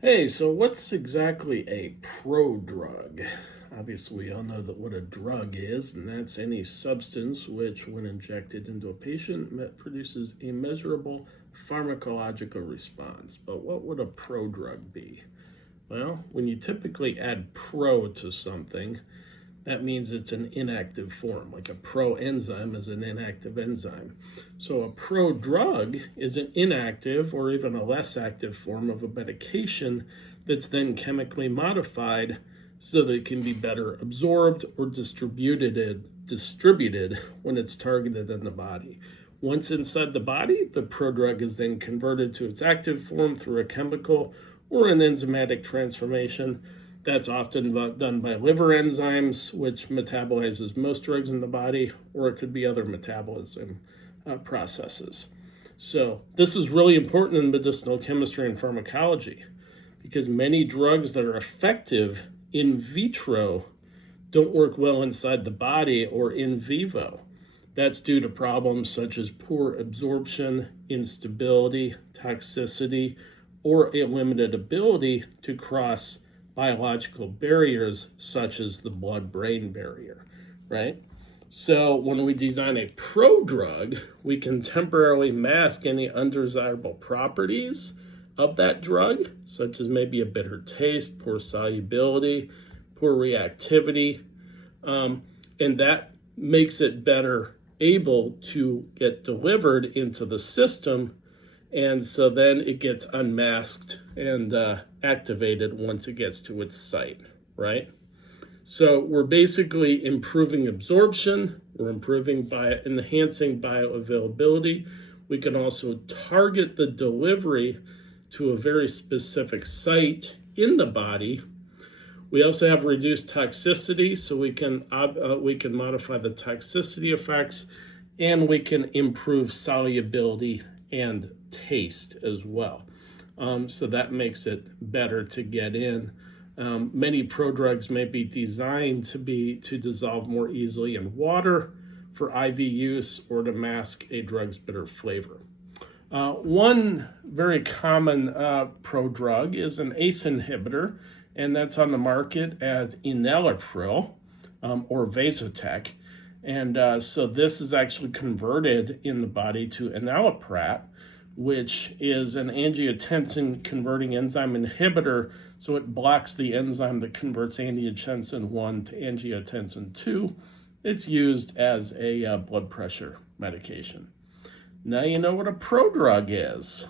Hey, so what's exactly a prodrug? Obviously, we all know that what a drug is, and that's any substance which, when injected into a patient, produces a measurable pharmacological response. But what would a prodrug be? Well, when you typically add pro to something, that means it's an inactive form. Like a proenzyme is an inactive enzyme. So a prodrug is an inactive or even a less active form of a medication that's then chemically modified so that it can be better absorbed or distributed when it's targeted in the body. Once inside the body, the prodrug is then converted to its active form through a chemical or an enzymatic transformation. That's often done by liver enzymes, which metabolizes most drugs in the body, or it could be other metabolism processes. So this is really important in medicinal chemistry and pharmacology because many drugs that are effective in vitro don't work well inside the body or in vivo. That's due to problems such as poor absorption, instability, toxicity, or a limited ability to cross biological barriers such as the blood-brain barrier, right? So when we design a prodrug, we can temporarily mask any undesirable properties of that drug, such as maybe a bitter taste, poor solubility, poor reactivity, and that makes it better able to get delivered into the system. And so then it gets unmasked and activated once it gets to its site, right? So we're basically improving absorption, we're enhancing bioavailability. We can also target the delivery to a very specific site in the body. We also have reduced toxicity, so we can modify the toxicity effects, and we can improve solubility and taste as well. So that makes it better to get in. Many prodrugs may be designed to dissolve more easily in water for IV use or to mask a drug's bitter flavor. One very common prodrug is an ACE inhibitor, and that's on the market as Enelopril or Vasotec. And so this is actually converted in the body to enalapril, which is an angiotensin converting enzyme inhibitor. So it blocks the enzyme that converts angiotensin 1 to angiotensin 2. It's used as a blood pressure medication. Now you know what a prodrug is.